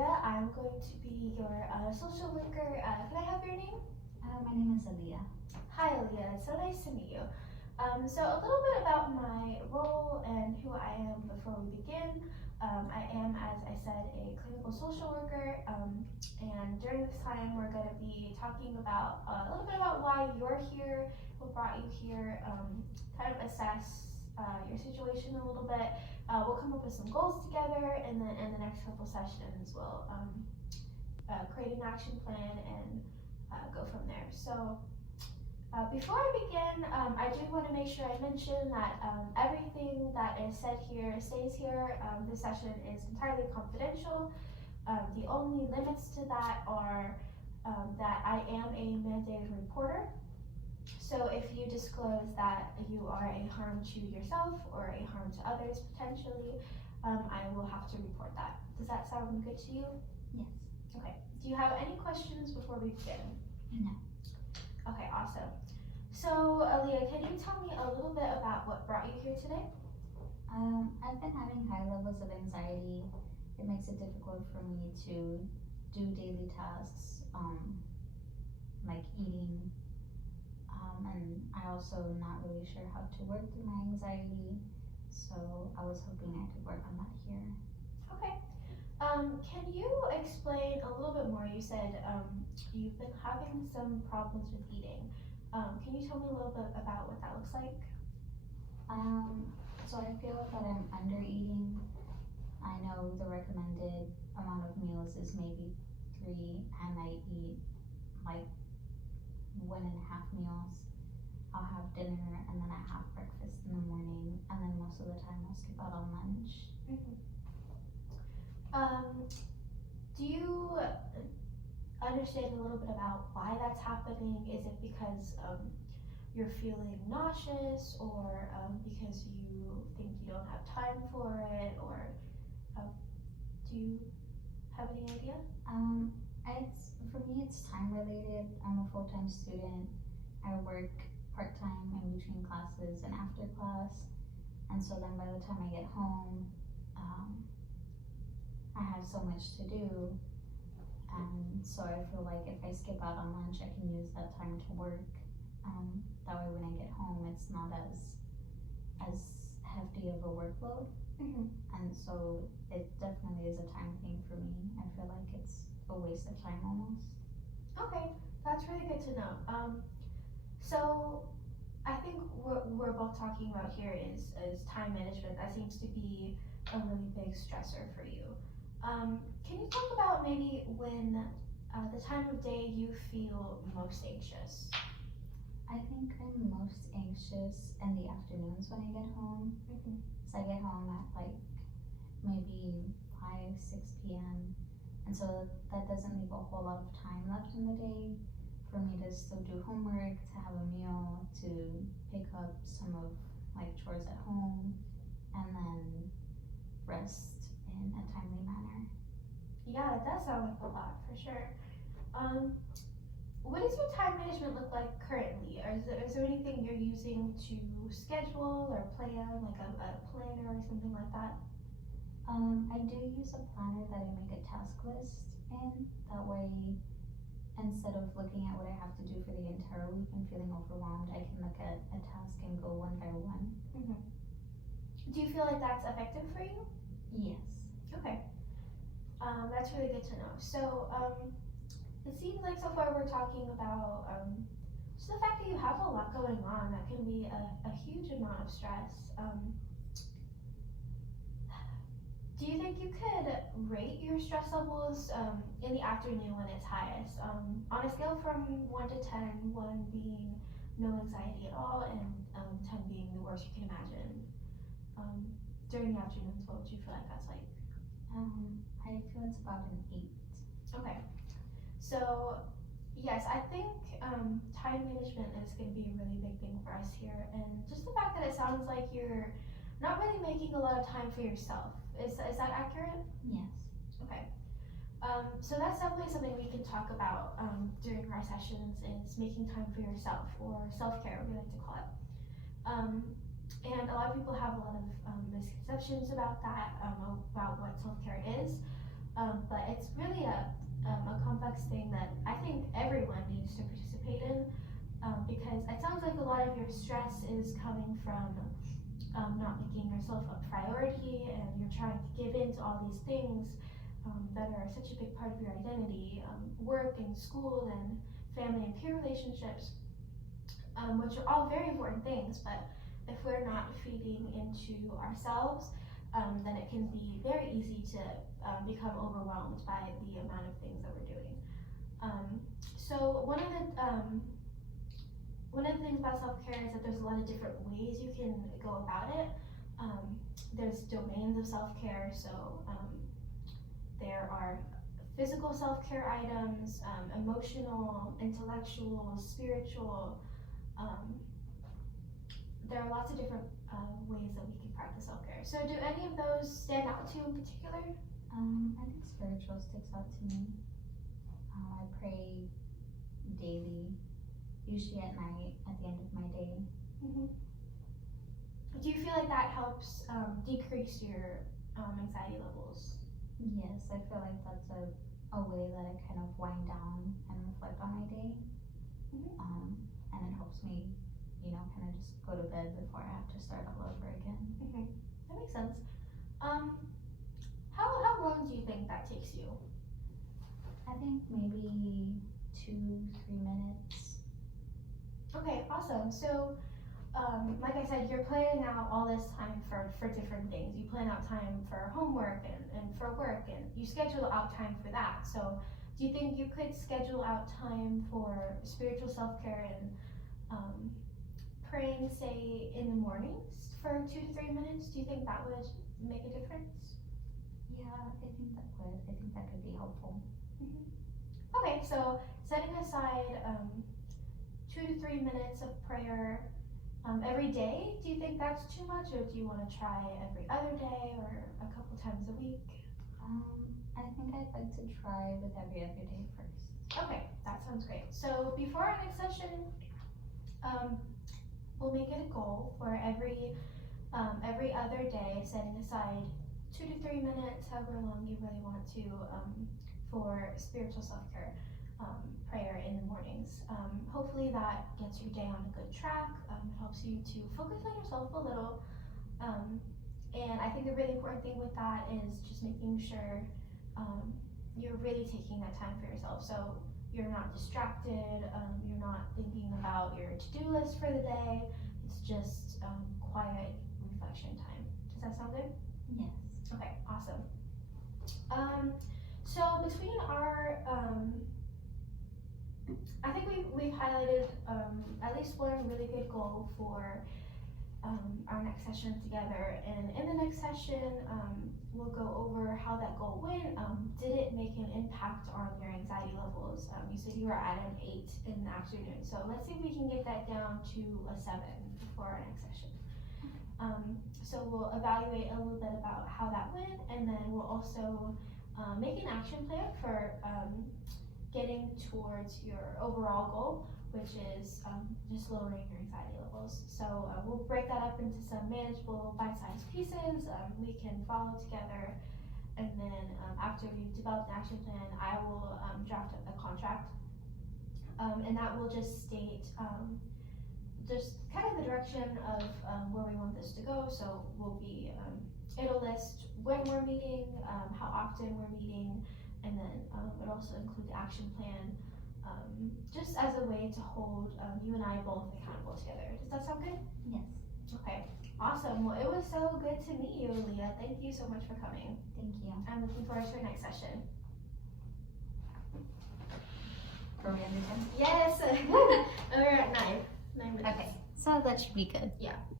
Aaliyah. I'm going to be your social worker. Can I have your name? My name is Aaliyah. Hi, Aaliyah. It's so nice to meet you. So a little bit about my role and who I am before we begin. I am, as I said, a clinical social worker, and during this time we're going to be talking about a little bit about why you're here, what brought you here, kind of assess your situation a little bit. We'll come up with some goals together, and then in the next couple sessions we'll create an action plan and go from there. So before I begin, I do want to make sure I mention that everything that is said here stays here. This session is entirely confidential. The only limits to that are that I am a mandated reporter. So if you disclose that you are a harm to yourself or a harm to others potentially, I will have to report that. Does that sound good to you? Yes. Okay. Do you have any questions before we begin? No. Okay, awesome. So, Aaliyah, can you tell me a little bit about what brought you here today? I've been having high levels of anxiety. It makes it difficult for me to do daily tasks, like eating. And I also not really sure how to work through my anxiety. So I was hoping I could work on that here. Okay. Can you explain a little bit more? You said you've been having some problems with eating. Can you tell me a little bit about what that looks like? So I feel that I'm under eating. I know the recommended amount of meals is maybe 3, and I eat like 1.5 meals. I'll have dinner and then I have breakfast in the morning, and then most of the time I'll skip out on lunch. Do you understand a little bit about why that's happening? Is it because you're feeling nauseous, or because you think you don't have time for it, or do you have any idea? For me it's time related. I'm a full-time student. I work part-time in between classes and after class, and so then by the time I get home, I have so much to do, and so I feel like if I skip out on lunch, I can use that time to work. That way when I get home, it's not as hefty of a workload. And so it definitely is a time thing for me. I feel like it's a waste of time almost. Okay, that's really good to know. So I think what we're both talking about here is time management. That seems to be a really big stressor for you. Can you talk about maybe when the time of day you feel most anxious? I think I'm most anxious in the afternoons when I get home. So I get home at like maybe 5, 6 p.m. And so that doesn't leave a whole lot of time left in the day for me to still do homework, to have a meal, to pick up some of like chores at home, and then rest in a timely manner. Yeah, it does sound like a lot for sure. What does your time management look like currently? Or is there anything you're using to schedule or plan, like a planner or something like that? I do use a planner that I make a task list in. That way, instead of looking at what I have to do for the entire week and feeling overwhelmed, I can look at a task and go one by one. Do you feel like that's effective for you? Yes. Okay. That's really good to know. So, it seems like so far we're talking about just the fact that you have a lot going on. That can be a huge amount of stress. Do you think you could rate your stress levels in the afternoon when it's highest? On a scale from 1 to 10, 1 being no anxiety at all, and 10 being the worst you can imagine. During the afternoons, what would you feel like that's like? I feel it's about an 8. Okay. So, yes, I think time management is going to be a really big thing for us here. And just the fact that it sounds like you're not really making a lot of time for yourself. Is that accurate? Yes. Okay. So that's definitely something we can talk about during our sessions, is making time for yourself, or self-care, we like to call it. And a lot of people have a lot of misconceptions about that, about what self-care is. but it's really a complex thing that I think everyone needs to participate in, because it sounds like a lot of your stress is coming from not making yourself a priority, and you're trying to give in to all these things that are such a big part of your identity, work and school and family and peer relationships, which are all very important things, but if we're not feeding into ourselves, then it can be very easy to become overwhelmed by the amount of things that we're doing. So one of the things about self-care is that there's a lot of different ways you can go about it. There's domains of self-care, so there are physical self-care items, emotional, intellectual, spiritual. There are lots of different ways that we can practice self-care. So do any of those stand out to you in particular? I think spiritual sticks out to me. I pray daily, usually at night, at the end of my day. Mm-hmm. Do you feel like that helps decrease your anxiety levels? Yes, I feel like that's a way that I kind of wind down and reflect on my day. Mm-hmm. And it helps me, kind of just go to bed before I have to start all over again. Mm-hmm. That makes sense. How long do you think that takes you? I think maybe 2-3 minutes. Okay, awesome. So, like I said, you're planning out all this time for different things. You plan out time for homework and for work, and you schedule out time for that. So, do you think you could schedule out time for spiritual self-care and praying, say, in the mornings for 2 to 3 minutes? Do you think that would make a difference? Yeah, I think that would. I think that could be helpful. Mm-hmm. Okay, so setting aside 2 to 3 minutes of prayer every day, do you think that's too much, or do you want to try every other day or a couple times a week? I think I'd like to try with every other day first. Okay, that sounds great. So before our next session, we'll make it a goal for every other day, setting aside 2 to 3 minutes, however long you really want to, for spiritual self-care, prayer in the mornings. Hopefully that gets your day on a good track, helps you to focus on yourself a little, and I think a really important thing with that is just making sure you're really taking that time for yourself. So you're not distracted, you're not thinking about your to-do list for the day. It's just quiet reflection time. Does that sound good? Yes. Okay, awesome. So between our, I think we've highlighted at least one really good goal for our next session together, and in the next session we'll go over how that goal went. Did it make an impact on your anxiety levels? You said you were at an 8 in the afternoon, so let's see if we can get that down to a 7 for our next session. So we'll evaluate a little bit about how that went, and then we'll also make an action plan for getting towards your overall goal, which is just lowering your anxiety levels. So we'll break that up into some manageable bite-sized pieces we can follow together, and then after we've developed an action plan, I will draft up a contract, and that will just state just kind of the direction of where we want this to go. So it'll list when we're meeting, how often we're meeting, and then it'll also include the action plan, just as a way to hold you and I both accountable together. Does that sound good? Yes. Okay, awesome. Well, it was so good to meet you, Leah. Thank you so much for coming. Thank you. I'm looking forward to our next session. Are we under 10? Yes! We're at 9 minutes. Okay, so that should be good. Yeah.